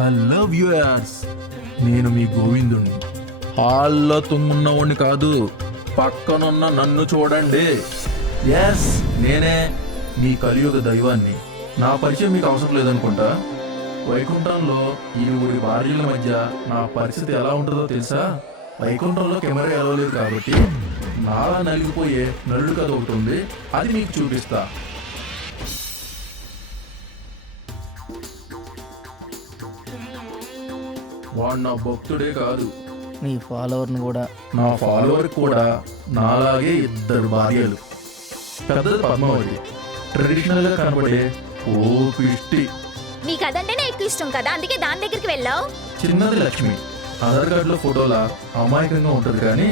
Hello viewers, నేను మీ గోవిందుణ్ణి. హాల్లో తుమ్మున్నవాడిని కాదు, పక్కనున్న నన్ను చూడండి. ఎస్, నేనే మీ కలియుగ దైవాన్ని. నా పరిచయం మీకు అవసరం లేదనుకుంటా. వైకుంఠంలో ఈ ఊరి భార్యల మధ్య నా పరిస్థితి ఎలా ఉంటుందో తెలుసా? వైకుంఠంలో కెమెరా ఎలా లేదు కాబట్టి నాలా నలిగిపోయే నల్లుడు కథ ఒకటి ఉంది, అది మీకు చూపిస్తా. వాడు నా భక్తుడే కాదు, నీ ఫాలోవర్ని కూడా. నా ఫాలోవర్ కూడా నాలాగే ఇద్దరు భార్యలు. పెద్దది పద్మావతి, ట్రెడిషనల్ గా కనబడే ఓపిష్టి. నీకు అదంటేనే ఎక్కువ ఇష్టం కదా, అందుకే దాని దగ్గరికి వెళ్ళావు. చిన్నది లక్ష్మి, ఆధార్ కార్డులో ఫోటోలా అమాయకంగా ఉంటది కానీ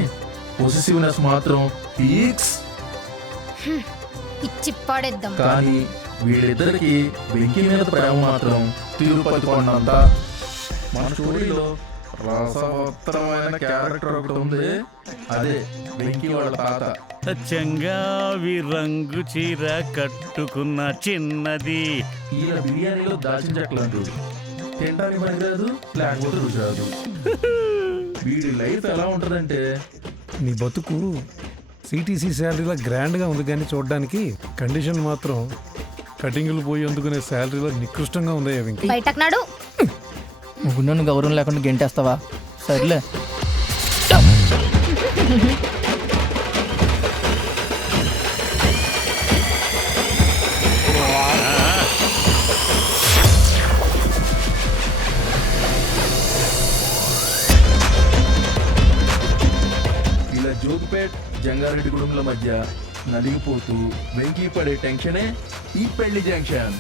పొసెసివ్నెస్ మాత్రం పీక్స్. ఇచ్చి పడేద్దాం. కానీ వీళ్ళిద్దరికి వెంకీ మీద ప్రేమ మాత్రం తిరుపతి కొండంత. మన స్టోరీలో రసవత్తరమైన క్యారెక్టర్ ఒకటి ఉంది, అదే వెంకీ వాళ్ళ తాత. చెంగావి రంగు చీర కట్టుకున్న చిన్నది. ఈయన బిర్యానీలో దాచిన చెట్లు అంటాడు, తినడానికి పనికిరాదు, లేకపోతే రుచి రాదు. వీడి లైఫ్ ఎలా ఉంటదంటే, నీ బతుకు సిటీసీ శాలరీలో గ్రాండ్గా ఉంది కానీ చూడడానికి కండిషన్ మాత్రం కటింగ్లు పోయి అందుకునే శాలరీలో నికృష్టంగా ఉంది. వెంకీ బయటకు నాడు. ముగ్గురు గౌరవం లేకుండా గెంటేస్తావా? సర్లే. ఇలా జోగిపేట్ జంగారెడ్డిగూడెంల మధ్య నలిగిపోతూ వెంకీ పడే టెన్షనే ఈ పెళ్లి జంక్షన్.